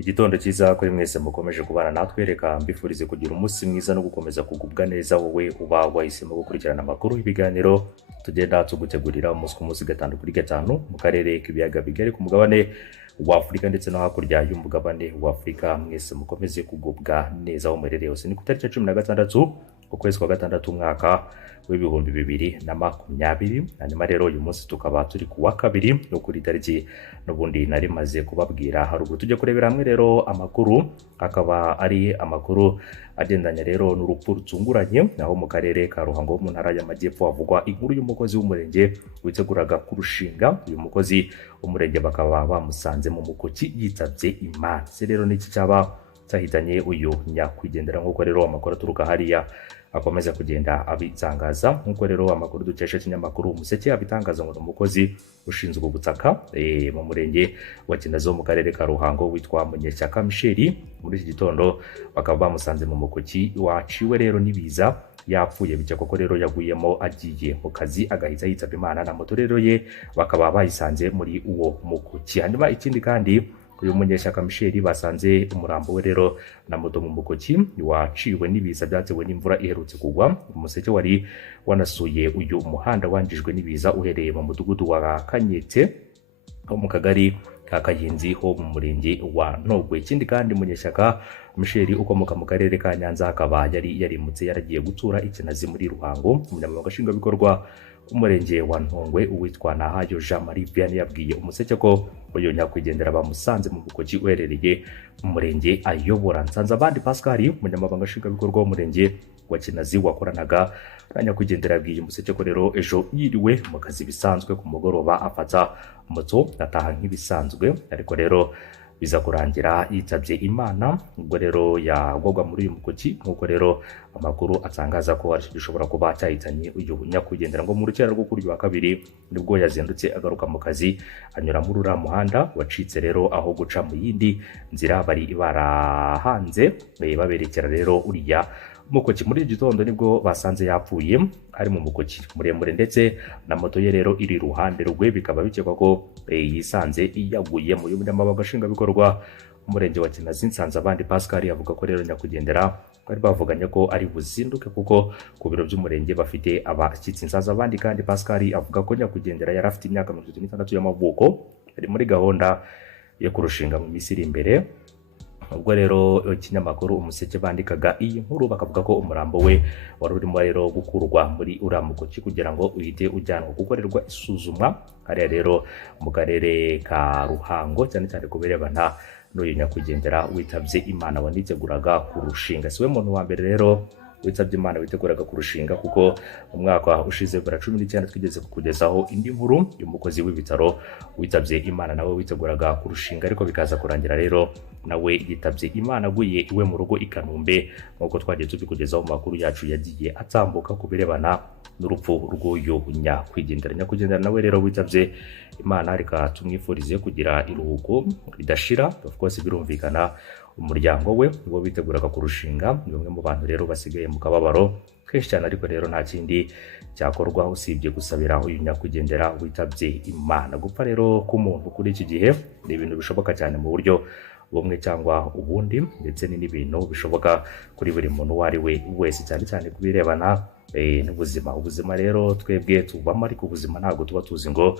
Igitondo cyiza kuri mwese mukomeje kubana natwe, reka mbifurize kugira umunsi mwiza no gukomeza kugubwa neza wowe uba wahisemo gukurikirana amakuru y'ibiganiro tugenda tugutegurira umunsi ku munsi gatanu kuri gatanu mu karere k'ibiyaga bigari ku mugabane wa Afurika ndetse no hakurya y'umugabane wa Afurika. Mwese mukomeze kugubwa neza aho muherereye hose. Ni ku itariki ya 16 ukwezi kwa gatandatu umwaka w'ibihumbi 2020. Hanyuma rero uyu munsi tukaba turi ku wa kabiri no kuri tariki n'ubundi nari maze kubabwira haruguru. Tujye kurebera hamwe rero amakuru, akaba ari amakuru agendanye rero n'urupfu rutunguranye aho mu karere ka Ruhango mu ntara y'Amajyepfo havugwa inkuru y'umukozi w'umurenge witeguraga kurushinga. Uyu mukozi w'umurenge bakaba bamusanze mu mukoki yitabye Imana. Se rero n'iki cyaba cyahitanye uyu nyakwigendera, nk'uko rero amakuru aturuka hariya akomeza kugenda abitangaza. Nk'uko rero amakuru dukesha ikinyamakuru Umuseke abitangaza ngo umukozi ushinzwe ubutaka mu murenge wa Kinazo mu karere ka Ruhango witwa Munyeshyaka Michel. Muri iki gitondo bakaba bamusanze mu mukoki waciwe rero n'ibiza, yapfuye bityo koko rero yaguyemo agiye mu kazi agahita yitaba Imana, na moto rero ye bakaba bayisanze muri uwo mukoki. Hanyuma ikindi kandi uyu Munyeshyaka Michel basanze umurambo we rero na moto mu mukoki waciwe n'ibiza byatewe n'imvura iherutse kugwa. Umuseke wari wanasuye uyu muhanda wanjijwe n'ibiza uhereye mu mudugudu wa Kanyete ho mu kagari ka Kayinzi ho mu murenge wa Ntogwe. Ikindi kandi Munyeshyaka Michel ukomoka mu karere ka Nyanza akaba yari yarimutse yaragiye gutura Ikinazi muri Ruhango. Umunyamabanga nshingwabikorwa umurenge wa Ntongwe uwitwa Nahayo Jean Marie Vianney yabwiye Umuseke ko uyu nyakwigendera bamusanze mu mukoki uherereye mu murenge ayobora. Nsanzabandi Pascal umunyamabanga nshingwabikorwa w'umurenge wa Kinazi wakoranaga na nyakwigendera yabwiye Umuseke ko rero ejo yiriwe mu kazi bisanzwe, ku mugoroba afata moto ataha nk'ibisanzwe, ariko rero biza kurangira yitabye Imana. Ubwo rero yagwagwa muri uyu mukoki, nk'uko rero amakuru atangaza ko ari gishobora kuba cyahitanye uyu nyakwigendera, ngo mu rukera rwo kuri wa kabiri nibwo yazindutse agaruka mu kazi anyura muri uriya muhanda wacitse rero aho guca mu yindi nzira bari barahanze baberekera rero uriya mukoki. Muri iki gitondo nibwo basanze yapfuye ari mu mukoki muremure ndetse na moto ye rero iri ruhande rwe, bikaba bikekwa ko yisanze yaguye mu y'umunyamabanga nshingwabikorwa umurenge wa Kinazi. Nsanzabandi Pascal avuga ko rero nyakwigendera bari bavuganye ko ari buzinduke kuko ku biro by'umurenge bafite abashyitsi. Nsanzabandi kandi Pascal avuga ko nyakwigendera yari afite imyaka 36 y'amavuko, ari muri gahunda yo kurushinga mu minsi iri imbere. Ubwo rero ikinyamakuru Umuseke bandikaga iyi nkuru bakavuga ko umurambo we wari urimo rero gukurwa muri uriya mukoki kugira ngo uhite ujyanwa gukorerwa isuzumwa hariya rero mu karere ka Ruhango, cyane cyane kubirebana n'uyu nyakwigendera witabye Imana waniteguraga kurushinga. Siwe muntu wa mbere rero witabye Imana witeguraga kurushinga, kuko mu mwaka ushize 2019 twigeze kukugezaho indi nkuru y'umukozi w'ibitaro witabye Imana nawe witeguraga kurushinga, ariko bikaza kurangira rero nawe yitabye Imana aguye iwe mu rugo i Kanombe, nk'uko twagiye tubikugezaho mu makuru yacu yagiye atambuka kubirebana n'urupfu rw'uyu nyakwigendera. Nyakwigendera nawe rero witabye Imana, reka tumwifurize kugira iruhuko ridashira. Of course birumvikana umuryango we wo biteguraga kurushinga ni bamwe mu bantu rero basigaye mu kababaro kenshi cyane, ariko rero nta kindi cyakorwa usibye gusabira uyu nyakwigendera witabye Imana. Gupfa rero k'umuntu kuri iki gihe ni ibintu bishoboka cyane mu buryo bumwe cyangwa ubundi, ndetse ni n'ibintu bishoboka kuri buri muntu uwo ari we wese, cyane cyane kubirebana n'ubuzima. Ubuzima rero twebwe tubamo, ariko ubuzima ntabwo tuba tuzi ngo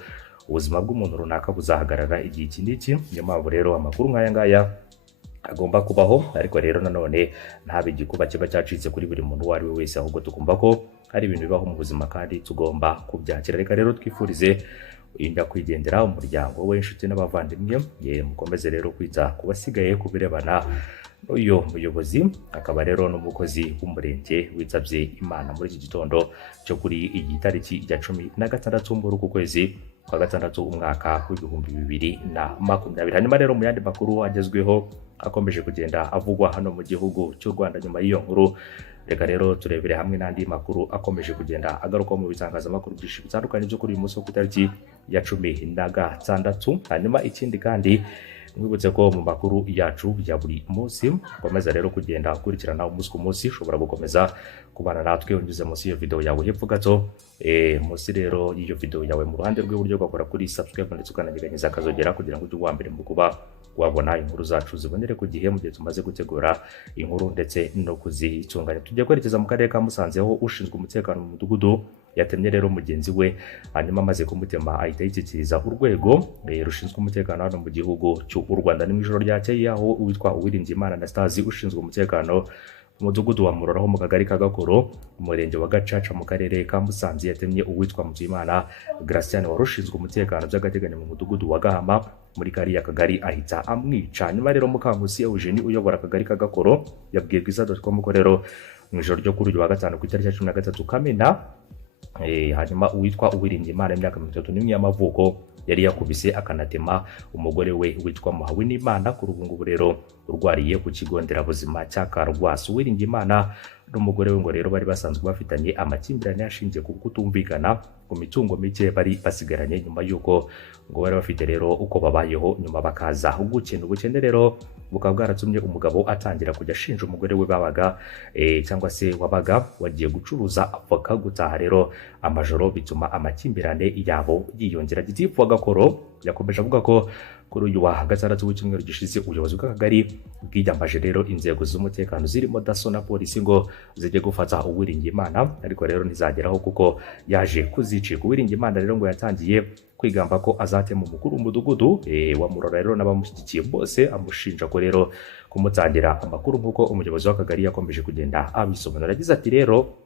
ubuzima bw'umuntu runaka buzahagarara igihe iki n'iki. Niyo mpamvu rero amakuru nk'aya ngaya agomba kubaho, ariko rero nanone ntabe igikuba kiba cyacitse kuri buri muntu uwo ari we wese, ahubwo tukumva ko hari ibintu bibaho mu buzima kandi tugomba kubyakira. Reka rero twifurize nyakwigendera umuryango we, inshuti n'abavandimwe, mukomeze rero kwita ku basigaye kubirebana n'uyu muyobozi, akaba rero n'umukozi w'umurenge witabye Imana muri iki gitondo cyo kuri iyi tariki ya 16 muri uku kwezi kwa gatandatu umwaka w'ibihumbi 2020. Hanyuma rero mu yandi makuru agezweho akomeje kugenda avugwa hano mu gihugu cy'u Rwanda nyuma y'iyo nkuru, reka rero turebere hamwe n'andi makuru akomeje kugenda agaruka mu bitangazamakuru byinshi bitandukanye byo kuri uyu munsi ku itariki ya 16. Hanyuma ikindi kandi mwibutse ko mu makuru yacu ya buri munsi komeza rero kugenda ukurikirana umunsi ku munsi, ushobora gukomeza kubana natwe unyuze munsi y'iyo video yawe hepfo gato munsi rero y'iyo video yawe mu ruhande rw'iburyo ugakora kuri subscribe ndetse ukananyeganyeza akazogera kugira ngo ujye uwa mbere mu kuba wabona inkuru zacu zibonere ku gihe mu gihe tumaze gutegura inkuru ndetse no kuzitunganya. Tugiye kwerekeza mu karere ka Musanze aho ushinzwe umutekano mu mudugudu yatemye rero mugenzi we, hanyuma amaze kumutema ahita yishyikiriza urwego rushinzwe umutekano hano mu gihugu cy'u Rwanda. Ni mu ijoro ryakeye aho uwitwa Uwiringiyimana Anastase ushinzwe umutekano umudugudu wa Murora ho mu kagari ka Gakoro umurenge wa Gacaca mu karere ka Musanze yatemye uwitwa Mutuyimana Graciane warushinzwe umutekano by'agateganyo mu mudugudu wa Gahama muri kariya kagari ahita amwica. Nyuma rero Mukankusi Eugenie uyobora akagari ka Gakoro yabwiye Bwiza.com ko rero mu ijoro ryo kuri uyu wa gatanu ku itariki ya 13 Kamena hanyuma uwitwa Uwiringiyimana imyaka 31 y'amavuko yari yakubise akanatema umugore we witwa Muhawinimana kuri ubu ngubu rero urwariye ku kigo nderabuzima cya Karwasi. Uwiringiyimana n'umugore we ngo rero bari basanzwe bafitanye amakimbirane ashingiye ku kutumvikana ku mitungo mike bari basigaranye nyuma y'uko ngo bari bafite rero uko babayeho nyuma bakaza gukena. Ubukene rero bukaba bwaratumye umugabo atangira kujya ashinja umugore we babaga cyangwa se wabaga wagiye gucuruza avoka gutaha rero amajoro, bituma amakimbirane yabo yiyongera. Gitifu wa Gakoro yakomeje avuga ko kuri uyu wa gatandatu w'icyumweru gishize ubuyobozi bw'akagari bwiyambaje rero inzego z'umutekano zirimo daso na polisi ngo zijye gufata Uwiringiyimana, ariko rero ntizageraho kuko yaje kuzicika. Uwiringiyimana rero ngo yatangiye kwigamba ko azatema umukuru w'umudugudu wa Murora rero n'abamushyigikiye bose amushinja ko rero kumutangira amakuru nk'uko umuyobozi w'akagari yakomeje kugenda abisobanura. Yagize ati rero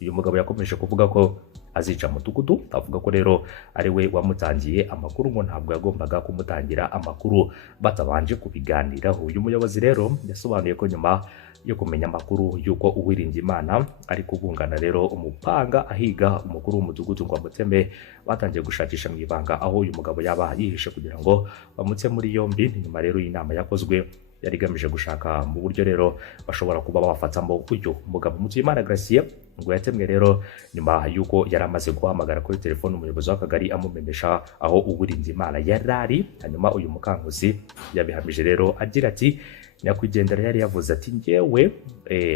uyu mugabo yakomeje kuvuga ko azica mudugudu, avuga ko rero ari we wamutangiye amakuru ngo ntabwo yagombaga kumutangira amakuru batabanje kubiganiraho. Uyu muyobozi rero yasobanuye ko nyuma yo kumenya amakuru y'uko Uwiringiyimana ari kubungana rero umupanga ahiga umukuru w'umudugudu ngo amuteme, batangiye gushakisha mu ibanga aho uyu mugabo yaba yihishe kugira ngo bamutse muri yombi. Nyuma rero y'inama yakozwe yari igamije gushaka mu buryo rero bashobora kuba bafatamo uyu mugabo. Mutuyimana Gracie ngo yatemwe rero nyuma y'uko yari amaze guhamagara kuri telefone umuyobozi w'akagari amumenyesha aho Uwiringiyimana yarari. Hanyuma uyu Mukankusi yabihamije rero agira ati nyakwigendera yari yavuze ati ngewe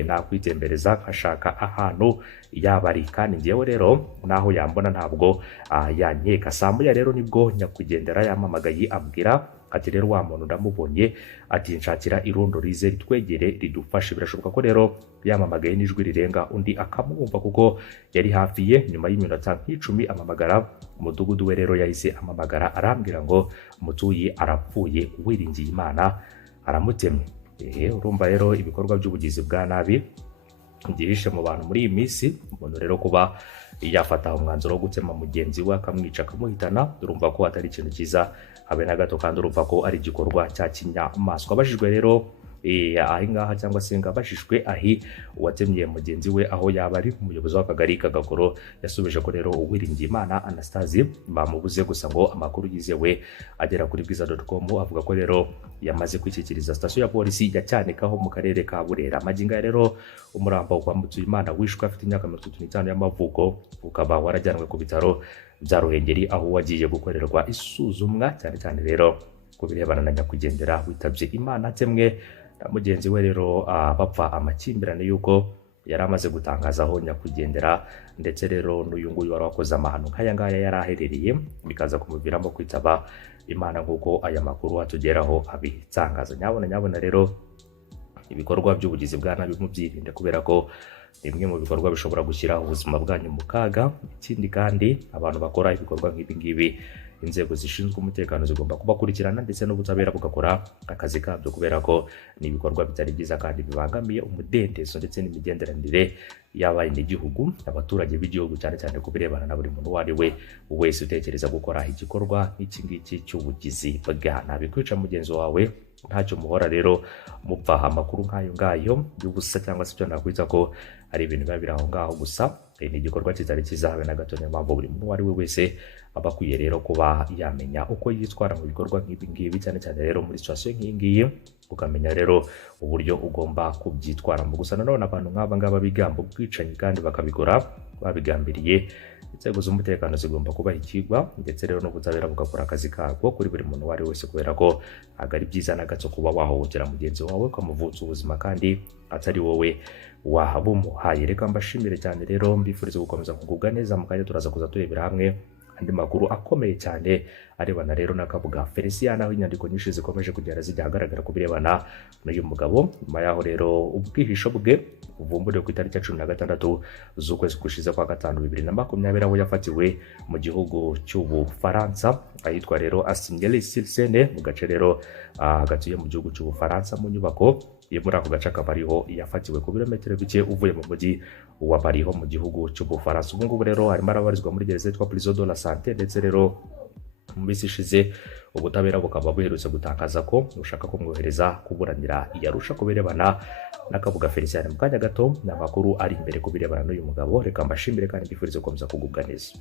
nakwitembereza nkashaka ahantu yabari, kandi ngewe rero naho yambona ntabwo yankeka. Saa moya rero nibwo nyakwigendera yamamagaye ambwira ati rero wa muntu ndamubonye, ati nshakira irondo rize ritwegere ridufashe. Birashoboka ko rero yamamagaye n'ijwi rirenga undi akamwumva kuko yari hafi ye. Nyuma y'iminota nk'icumi amamagara umudugudu we rero yahise amamagara arambwira ngo mutuye arapfuye, Uwiringiyimana aramutemye. Urumva rero ibikorwa by'ubugizi bwa nabi byihishe mu bantu muri iyi minsi. Umuntu rero kuba yafata umwanzuro wo gutema mugenzi we akamwica akamuhitana, urumva ko atari ikintu cyiza habe na gato, kandi urumva ko ari igikorwa cya kinyamaswa. Abajijwe rero ahi ngaha cyangwa se ngabajijwe ahi uwatemye mugenzi we aho yaba ari, umuyobozi w'akagari ka Gakoro yasubije ko rero Uwiringiyimana Anastase bamubuze, gusa ngo amakuru yizewe agera kuri Bwiza.com avuga ko rero yamaze kwishyikiriza sitasiyo ya polisi ya Cyanika ho mu karere ka Burera. Magingo rero umurambo wa Mutuyimana wishwe afite imyaka 35 y'amavuko ukaba warajyanwe ku bitaro bya Ruhengeri aho wagiye gukorerwa isuzumwa, cyane cyane rero ku birebana na nyakwigendera witabye Imana atemwe na mugenzi we rero bapfa amakimbirane y'uko yari amaze gutangaza aho nyakwigendera, ndetse rero n'uyu nguyu wari wakoze amahano nk'aya ngaya yari aherereye bikaza kumuviramo kwitaba Imana nk'uko aya makuru atugeraho abitangaza. Nyabona rero ibikorwa by'ubugizi bwa nabi mubyirinde, kubera ko bimwe mu bikorwa bishobora gushyira ubuzima bwanyu mu kaga. Ikindi kandi abantu bakora ibikorwa nk'ibi ngibi inzego zishinzwe umutekano zigomba kubakurikirana ndetse n'ubutabera bugakora akazi kabyo, kubera ko ni ibikorwa bitari byiza kandi bibangamiye umudendezo ndetse n'imigenderanire y'abenegihugu, abaturage b'igihugu, cyane cyane ku birebana na buri muntu uwo ari we wese utekereza gukora igikorwa nk'iki ngiki cy'ubugizi bwa nabi. Kwica mugenzi wawe ntacyo muhora rero mupfa amakuru nk'ayo ngayo y'ubusa, cyangwa se icyo nakwita ko ari ibintu biba biri aho ngaho gusa. Ni igikorwa kitari cyiza habe na gato, niyo mpamvu buri muntu uwo ari we wese aba akwiye rero kuba yamenya uko yitwara mu bikorwa nk'ibi ngibi, cyane cyane rero muri situation nk'iyi ngiyi ukamenya rero uburyo ugomba kubyitwaramo. Gusa nanone abantu nk'aba ngaba bigamba ubwicanyi kandi bakabikora babigambiriye, inzego z'umutekano zigomba kubaha ikigwa ndetse rero n'ubutabera bugakora akazi kabwo kuri buri muntu uwo ari wese, kubera ko ntabwo ari byiza na gato kuba wahohotera mugenzi wawe ukamuvutsa ubuzima kandi atari wowe wahabumuhaye. Reka mbashimire cyane rero, mbifurize gukomeza kugubwa neza. Mu kanya turaza kuza turebera hamwe andi makuru akomeye cyane arebana rero n'akabuga Felicien, aho inyandiko nyinshi zikomeje kugenda zijya ahagaragara ku birebana n'uyu mugabo. Nyuma yaho rero ubwihisho bwe buvumburiwe ku itariki ya 16 z'ukwezi gushize kwa gatanu 2020, aho yafatiwe mu gihugu cy'Ubufaransa ahitwa rero Assigny-sur-Seine, mu gace rero gatuye mu gihugu cy'Ubufaransa, mu nyubako yo muri ako gace akaba ariho yafatiwe ku birometero bike uvuye mu mujyi wa Paris mu gihugu cy'Ubufaransa. Ubu ngubu rero arimo arabarizwa muri gereza yitwa Prison de la Santé, ndetse rero mu minsi ishize ubutabera bukaba buherutse gutangaza ko bushaka kumwohereza kuburanira i Arusha ku birebana n'akabuga Felicien. Mu kanya gato ni amakuru ari imbere ku birebana n'uyu mugabo. Reka mbashimire kandi mbifurize gukomeza kugubwa neza.